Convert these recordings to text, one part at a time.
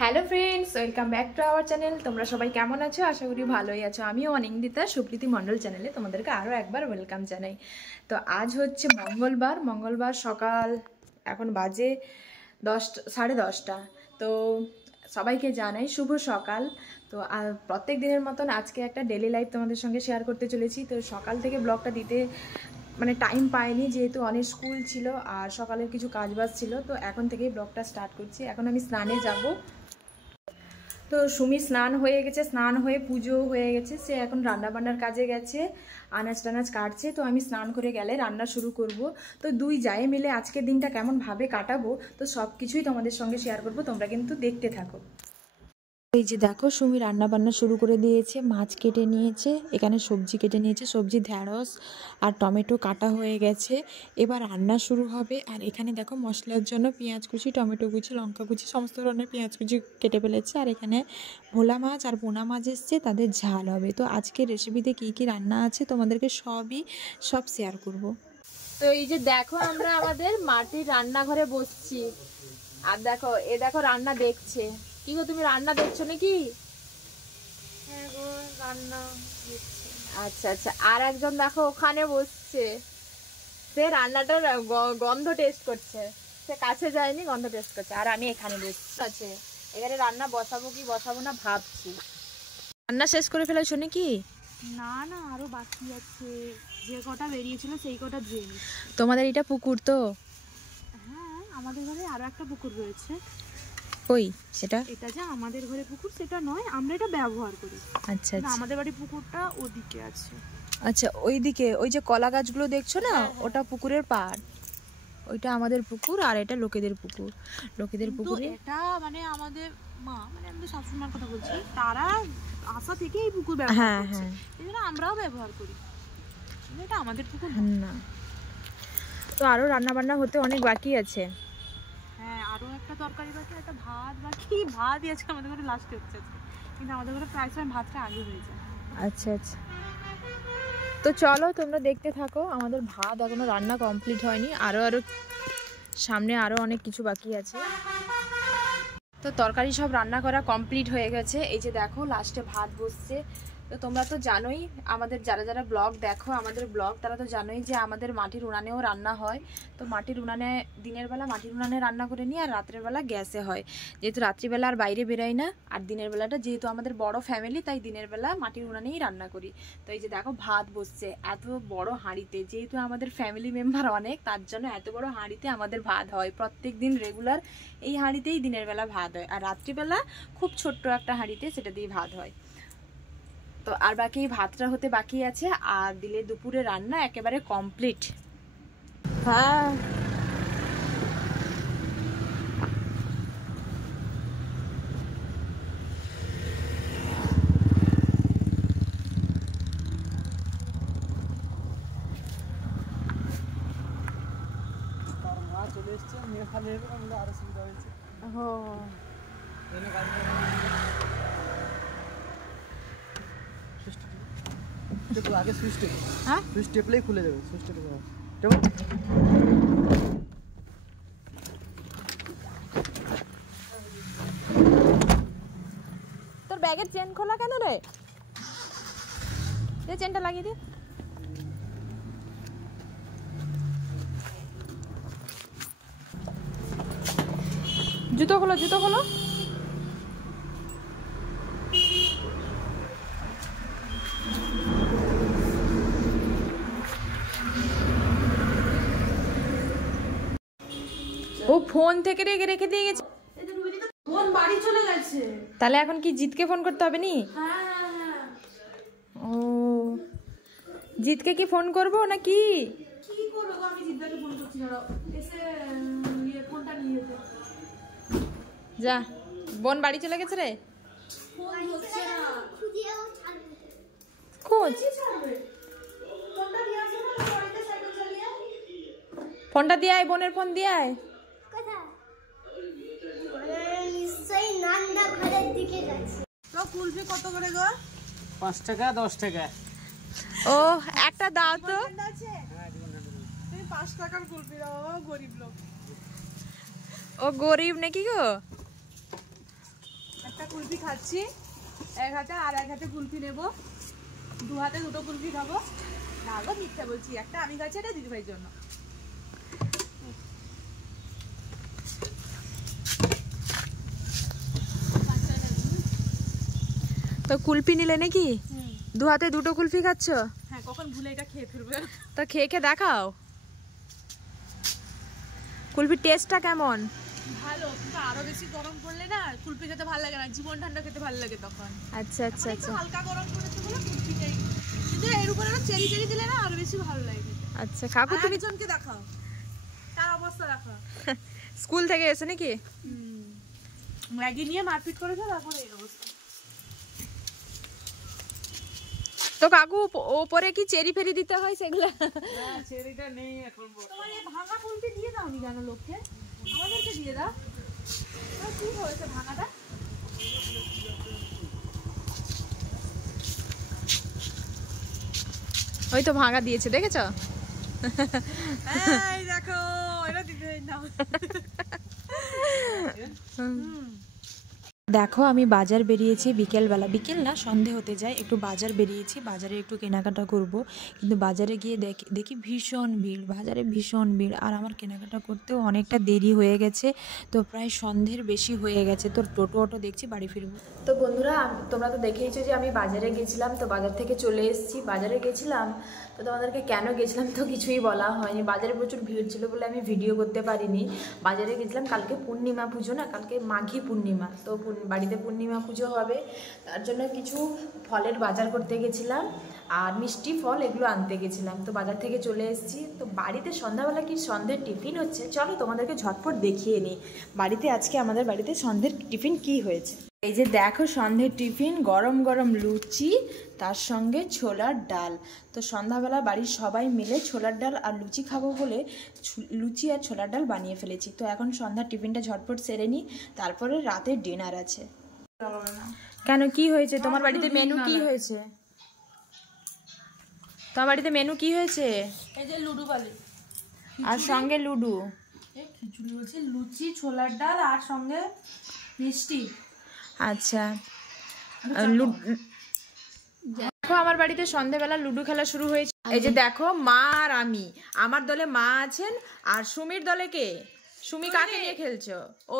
Hello friends, welcome back to our channel. তোমরা সবাই কেমন আছো? আশা করি ভালোই আছো। আমিও অনিন্দিতা সুপ্রীতি মণ্ডল চ্যানেলে তোমাদেরকে আরও একবার ওয়েলকাম জানাই। তো আজ হচ্ছে মঙ্গলবার সকাল, এখন বাজে 10:30। তো সবাইকে জানাই শুভ সকাল। তো প্রত্যেক দিনের মতন আজকে একটা ডেলি লাইফ তোমাদের সঙ্গে শেয়ার করতে চলেছি। তো সকাল থেকে ব্লগটা দিতে টাইম পাইনি, যেহেতু অনেক স্কুল ছিল আর সকালের কিছু কাজবাজ ছিল। তো এখন থেকেই ব্লগটা স্টার্ট করছি। এখন আমি স্নানে যাব। তো সুমি স্নান হয়ে গেছে, স্নান হয়ে পুজো হয়ে গেছে, সে এখন রান্নাবান্নার কাজে গেছে, আনাজ টানাজ কাটছে। তো আমি স্নান করে গেলে রান্না শুরু করব। তো দুই জায়ে মিলে আজকের দিনটা কেমনভাবে কাটাবো, তো সব কিছুই তোমাদের সঙ্গে শেয়ার করব। তোমরা কিন্তু দেখতে থাকো। এই যে দেখো, সুমি রান্না বান্না শুরু করে দিয়েছে। মাছ কেটে নিয়েছে, এখানে সবজি কেটে নিয়েছে, সবজি ঢ্যাঁড়স আর টমেটো কাটা হয়ে গেছে। এবার রান্না শুরু হবে। আর এখানে দেখো মশলার জন্য পেঁয়াজ কুচি, টমেটো কুচি, লঙ্কা কুচি, সমস্ত ধরনের পেঁয়াজ কুচি কেটে ফেলেছে। আর এখানে ভোলা মাছ আর পোনা মাছ এসছে, তাদের ঝাল হবে। তো আজকের রেসিপিতে কী কী রান্না আছে তোমাদেরকে সব শেয়ার করব। তো এই যে দেখো, আমরা আমাদের মাটির রান্নাঘরে বসছি। আর দেখো, দেখো রান্না দেখছে। কি গো, তুমি রান্না দেখছো নাকি? হ্যাঁ গো, রান্না দেখছি। আচ্ছা আচ্ছা। আর একজন দেখো ওখানে বসছে, সে রান্নাটার গন্ধ টেস্ট করছে। সে কাছে যায়নি, গন্ধ টেস্ট করছে। আর আমি এখানে বসছি। আছে, এখানে রান্না বসাবো কি বসাবো না ভাবছি। রান্না শেষ করে ফেলেছো নাকি? না না, আরো বাকি আছে। যে কটা বেরিয়েছিল সেই কটা ধুয়ে নি। তোমাদের এটা পুকুর তো? হ্যাঁ, আমাদের ঘরে আরো একটা পুকুর রয়েছে। কই সেটা? এটা যে আমাদের ঘরে পুকুর সেটা নয়, আমরা এটা ব্যবহার করি। আচ্ছা আচ্ছা। আমাদের বাড়ি পুকুরটা ওদিকে আছে। আচ্ছা, ওইদিকে ওই যে কলা গাছগুলো দেখছো না, ওটা পুকুরের পাড়। ওইটা আমাদের পুকুর আর এটা লোকেদের পুকুর। লোকেদের পুকুরে এটা আমাদের মা, আমাদের শাশুড়িমার কথা বলছি, তারা আসা থেকে এই পুকুর ব্যবহার করছে। এজন্য আমরাও ব্যবহার করি। এটা আমাদের পুকুর না। তো আরো রান্না বান্না হতে অনেক বাকি আছে। হ্যাঁ, আরো একটা তরকারি বাকি, একটা ভাত বাকি। ভাতই আজকে আমাদের ঘরে লাস্টে হচ্ছে আজকে, কিন্তু আমাদের ঘরে প্রায় সময় ভাতটা আগে হয়ে যায়। আচ্ছা আচ্ছা। তো চলো তোমরা দেখতে থাকো। আমাদের ভাত এখনো রান্না কমপ্লিট হয়নি, আরো সামনে আরো অনেক কিছু বাকি আছে। তো তরকারি সব রান্না করা কমপ্লিট হয়ে গেছে। এই যে দেখো, লাস্টে ভাত বসছে। তো তোমরা তো জানোই, আমাদের যারা যারা ব্লগ দেখো আমাদের ব্লগ, তারা তো জানোই যে আমাদের মাটির উনানেও রান্না হয়। তো মাটির উনানে দিনের বেলা মাটির উনানে রান্না করে নিই, আর রাত্রের বেলা গ্যাসে হয়। যেহেতু রাত্রিবেলা আর বাইরে বেরোয় না, আর দিনের বেলাটা যেহেতু আমাদের বড় ফ্যামিলি, তাই দিনের বেলা মাটির উনানেই রান্না করি। তো এই যে দেখো, ভাত বসছে এত বড় হাঁড়িতে। যেহেতু আমাদের ফ্যামিলি মেম্বার অনেক, তার জন্য এত বড় হাঁড়িতে আমাদের ভাত হয় প্রত্যেক দিন রেগুলার। এই হাঁড়িতেই দিনের বেলা ভাত হয়, আর রাত্রিবেলা খুব ছোট্ট একটা হাঁড়িতে সেটা দিয়ে ভাত হয়। তো আর বাকি ভাতটা হতে বাকি আছে, আর দিলে দুপুরে রান্না একেবারে কমপ্লিট। হ্যাঁ, চলে এসছে, মেয়ে খালি হবে আরো সুবিধা হয়েছে। আগে সুইচ টেপ, হ্যাঁ সুইচ টেপলেই খুলে যাবে। সুইচ টেপ তোর ব্যাগের চেন খোলা কেন রে? চেনটা লাগিয়ে দে। জুতো খোলো, জুতো খোলো। ও ফোন থেকে রেখে দিয়ে গেছে। ফোন বাড়ি চলে গেছে। তাহলে এখন কি জিতকে ফোন করতে হবে নি? হ্যাঁ। ও, জিতকে কি ফোন করবো নাকি? কি করবো, আমি জিদ্দাকে ফোন করছি না, এসে ফোনটা নিয়ে যেতে। যা, বোন বাড়ি চলে গেছে রে। ফোন হচ্ছে না, খোঁজ। ফোনটা দিয়ে আসো না, বাড়িতে সাইকেল চালিয়ে। ফোনটা দিয়ে আয়, বোনের ফোন দিয়ে আয়। কুলফি কত করে গো? 5 টাকা 10 টাকা। ও, একটা দাও তো। তুমি 5 টাকার কুলফি দাও, গরিব লোক। ও গরিব নাকি গো? একটা কুলফি খাচ্ছি, এক হাতে আর এক হাতে কুলফি নেবো, দু হাতে দুটো কুলফি খাবো। না গো মিথ্যা বলছি, একটা আমি খাচ্ছি, এটা দিদিভাইয়ের জন্য। তো কুলফি নিলে নাকি? দু হাতে দুটো কুলফি খাচ্ছ? হ্যাঁ, কখন ভুলে এটা খেয়ে ফেলবে। তো খেয়ে খেয়ে দেখাও কুলফির টেস্টটা কেমন। ভালো, কিন্তু আরো বেশি গরম করলে না কুলফি খেতে ভালো লাগে না, জীবন ঠান্ডা খেতে ভালো লাগে তখন। আচ্ছা আচ্ছা মানে একটু হালকা গরম করেছে বলে কুলফিটাই, কিন্তু এর উপরে চেরি চেরি দিলে না আরো বেশি ভালো লাগে খেতে। আচ্ছা কাকু তুমি জনকে দেখাও তার অবস্থা দেখাও। স্কুল থেকে এসে নাকি? ম্যাগি নিয়ে মারপিট করেছে, তারপরে এই অবস্থা। তো কাকু ওপরে কি চেরি ফেরি দিতে হয় সেগুলো? চেরিটা নেই এখন। তোমার এই ভাঙা কুলফি দিয়ে দাও নি কেন লোককে? আমাদেরকে দিয়ে দাও। কি হয়েছে ভাঙাটা? ওই তো ভাঙা দিয়েছে, দেখেছো? এই দেখো, এটা দিতে নাও। দেখো আমি বাজার বেরিয়েছি বিকেলবেলা, বিকেল না সন্ধে হতে যায়, একটু বাজার বেরিয়েছি, বাজারে একটু কেনাকাটা করব। কিন্তু বাজারে গিয়ে দেখি ভীষণ ভিড়, বাজারে ভীষণ ভিড়, আর আমার কেনাকাটা করতেও অনেকটা দেরি হয়ে গেছে। তো প্রায় সন্ধ্যের বেশি হয়ে গেছে, তো টোটো অটো দেখছি বাড়ি ফিরবো। তো বন্ধুরা তোমরা তো দেখেইছো যে আমি বাজারে গেছিলাম, তো বাজার থেকে চলে এসেছি। বাজারে গেছিলাম তো তোমাদেরকে কেন গেছিলাম তো কিছুই বলা হয়নি, বাজারে প্রচুর ভিড় ছিল বলে আমি ভিডিও করতে পারিনি। বাজারে গেছিলাম, কালকে পূর্ণিমা পুজো না, কালকে মাঘী পূর্ণিমা, তো বাড়িতে পূর্ণিমা পুজো হবে, তার জন্য কিছু ফলের বাজার করতে গেছিলাম আর মিষ্টি ফল এগুলো আনতে গেছিলাম। তো বাজার থেকে চলে এসেছি। তো বাড়িতে সন্ধ্যাবেলা কি সন্ধ্যের টিফিন হচ্ছে, চলো তোমাদেরকে ঝটপট দেখিয়ে নিই বাড়িতে আজকে আমাদের বাড়িতে সন্ধ্যের টিফিন কি হয়েছে। এই যে দেখো সন্ধ্যের টিফিন, গরম গরম লুচি, তার সঙ্গে ছোলার ডাল। তো সন্ধ্যাবেলা বাড়ির সবাই মিলে ছোলার ডাল আর লুচি খাবো বলে লুচি আর ছোলার ডাল বানিয়ে ফেলেছি। তো এখন সন্ধ্যার টিফিনটা ঝটপট সেরে নিই, তারপরে রাতের ডিনার আছে। কেন কি হয়েছে তোমার বাড়িতে? মেনু কি হয়েছে তোমার বাড়িতে? মেনু কি হয়েছে? এই যে লুডু বালি আর সঙ্গে লুডু, এই খিচুড়ি বলছি, লুচি, ছোলার ডাল আর সঙ্গে মিষ্টি। আচ্ছা দেখো আমার বাড়িতে সন্ধ্যেবেলা লুডু খেলা শুরু হয়েছে। এই যে দেখো মা আর আমি, আমার দলে মা আছেন, আর সুমির দলে কে? সুমি কাকে নিয়ে খেলছো? ও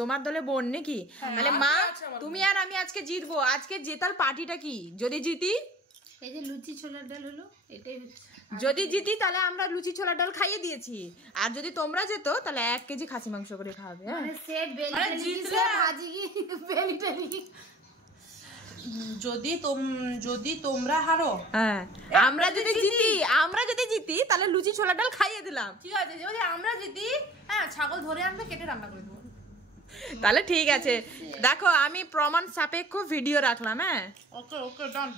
তোমার দলে বোন নাকি? তাহলে মা তুমি আর আমি আজকে জিতবো। আজকে জেতার পার্টিটা কি? যদি জিতি, এই যে লুচি ছোলার ডাল হলো, এটাই হচ্ছে। যদি জিতি তাহলে আমরা লুচি ছোলার ডাল খাইয়ে দিয়েছি, আর যদি তোমরা যেত তাহলে 1 কেজি খাসি মাংস করে খাওয়াবে। যদি তোমরা হারো, হ্যাঁ আমরা যদি জিতি তাহলে লুচি ছোলার ডাল খাইয়ে দিলাম। ঠিক আছে, যদি আমরা জিতি, হ্যাঁ ছাগল ধরে আনবে, কেটে রান্না করে দেবো। তাহলে ঠিক আছে, দেখো আমি প্রমাণ সাপেক্ষ ভিডিও রাখলাম। হ্যাঁ ওকে ওকে ডান।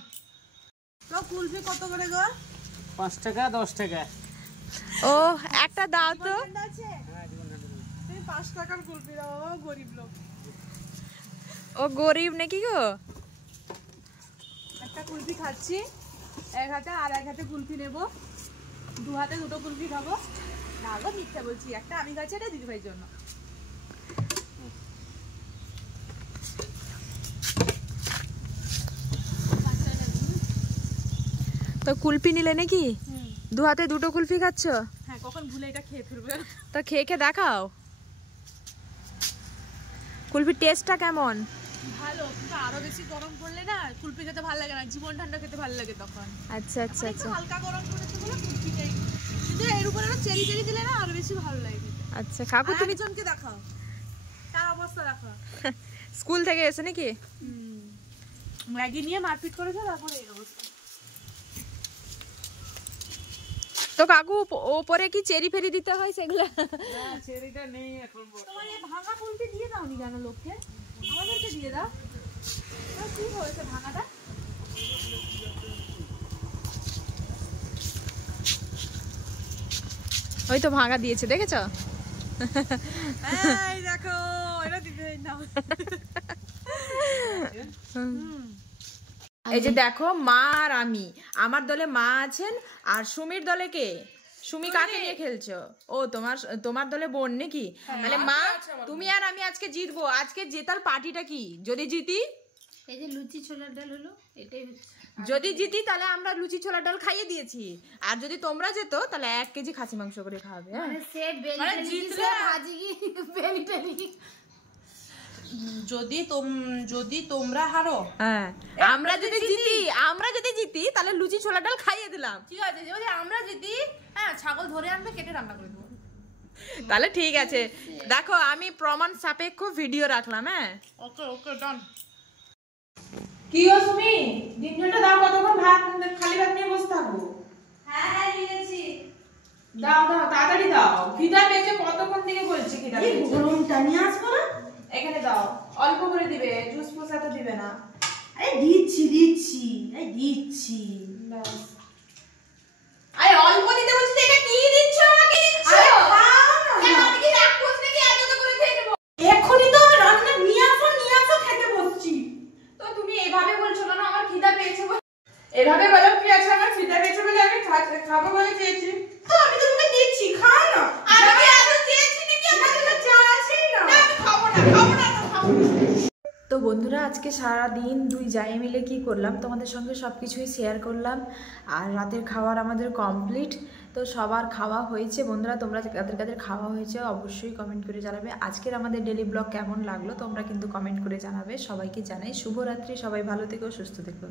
তো কুলফি কত করে গো? 5 টাকা 10 টাকা। ও একটা দাও তো। আছে 5 টাকার কুলফি দাও, গরিব লোক। ও গরিব নাকি গো? একটা কুলফি খাচ্ছি, এক হাতে আর এক হাতে কুলফি নেবো, দু হাতে দুটো কুলফি খাবো। না গো মিথ্যা বলছি, একটা আমি খাচ্ছি, এটা দিদিভাইয়ের জন্য। তো কুলফি নিলে নাকি? দু হাতে দুটো কুলফি খাচ্ছ? হ্যাঁ, কখন ভুলে এটা খেয়ে ফেলবে। তো খেয়ে খেয়ে দেখাও কুলফির টেস্টটা কেমন। ভালো, কিন্তু আরো বেশি গরম করলে না কুলফি খেতে ভালো লাগে না, জীবন ঠান্ডা খেতে ভালো লাগে তখন। আচ্ছা আচ্ছা মানে একটু হালকা গরম করেছে বলে কুলফিটাই, কিন্তু এর উপরে চেরি চেরি দিলে না আরো বেশি ভালো লাগে খেতে। আচ্ছা কাকু তুমি জনকে দেখাও তার অবস্থা দেখাও। স্কুল থেকে এসে নাকি? ম্যাগি নিয়ে মারপিট করেছে, তারপরে এই অবস্থা। তো কাকু ওপরে কি চেরি ফেরি দিতে হয় সেগুলো? চেরিটা নেই এখন। তোমার এই ভাঙা কুলফি দিয়ে দাও নি কেন লোককে? আমাদেরকে দিয়ে দাও। কি হয়েছে ভাঙাটা? ওই তো ভাঙা দিয়েছে, দেখেছো? এই দেখো, এটা দিতে নাও। এই যে দেখো মা আর আমি, আমার দলে মা আছেন, আর সুমির দলে কে? সুমি কাকে নিয়ে খেলছো? ও তোমার দলে বোন নাকি? তাহলে মা তুমি আর আমি আজকে জিতবো। আজকে জেতার পার্টিটা কি? যদি জিতি, এই যে লুচি ছোলার ডাল হলো, এটাই হচ্ছে। যদি জিতি তাহলে আমরা লুচি ছোলার ডাল খাইয়ে দিয়েছি, আর যদি তোমরা যেতো তাহলে 1 কেজি খাসি মাংস করে খাওয়াবে। হ্যাঁ মানে সে বেলি মানে টেলি জিতলে- সে ভাজি কি বেলি টেলি। যদি তোমরা হারো, হ্যাঁ আমরা যদি জিতি তাহলে লুচি ছোলার ডাল খাইয়ে দিলাম। ঠিক আছে, যদি আমরা জিতি, হ্যাঁ ছাগল ধরে আনবে, কেটে রান্না করে দেবো। তাহলে ঠিক আছে, দেখো আমি প্রমাণ সাপেক্ষ ভিডিও রাখলাম। হ্যাঁ ওকে ওকে ডান। কি গো সুমি, ডিমটা দাও, কতক্ষণ খালি ভাত নিয়ে বসে থাকবো? হ্যাঁ নিয়েছি। দাও তাড়াতাড়ি দাও, খিদা পেয়েছে কতক্ষণ থেকে বলছি খিদা পেয়েছে। গরমটা নিয়ে আসবো না? এখানে দাও, অল্প করে দিবে, জুস ফুস এত দিবে না। আরে দিচ্ছি ব্যাস। আরে অল্প দিতে বলছি তো, এটা কি দিচ্ছ আমাকে? আরে খাও না। কেন আমি কি রাক্ষস নাকি এত করে খেয়ে নেবো? এখনই তো রান্না নিয়ে আসো খেতে বসছি। তো তুমি এভাবে বলছো না, আমার খিদা পেয়েছে বলে। এভাবে বলো কি আছে, আমার খিদা পেয়েছে বলে আমি খাবো বলে চেয়েছি। তো আমি তোমাকে দিচ্ছি, খাও না। আমি কি এত চেয়েছি নাকি? না, তো চা আছেই না। না, আমি খাবো না তো খাবো না। তো বন্ধুরা, আজকে সারা দিন দুই জায়ে মিলে কি করলাম তোমাদের সঙ্গে সব কিছুই শেয়ার করলাম। আর রাতের খাবার আমাদের কমপ্লিট। তো সবার খাওয়া হয়েছে। বন্ধুরা, তোমরা কাদের খাওয়া হয়েছে অবশ্যই কমেন্ট করে জানাবে। আজকের আমাদের ডেলি ব্লগ কেমন লাগলো তোমরা কিন্তু কমেন্ট করে জানাবে। সবাইকে জানাই শুভরাত্রি, সবাই ভালো থেকো, সুস্থ থেকো।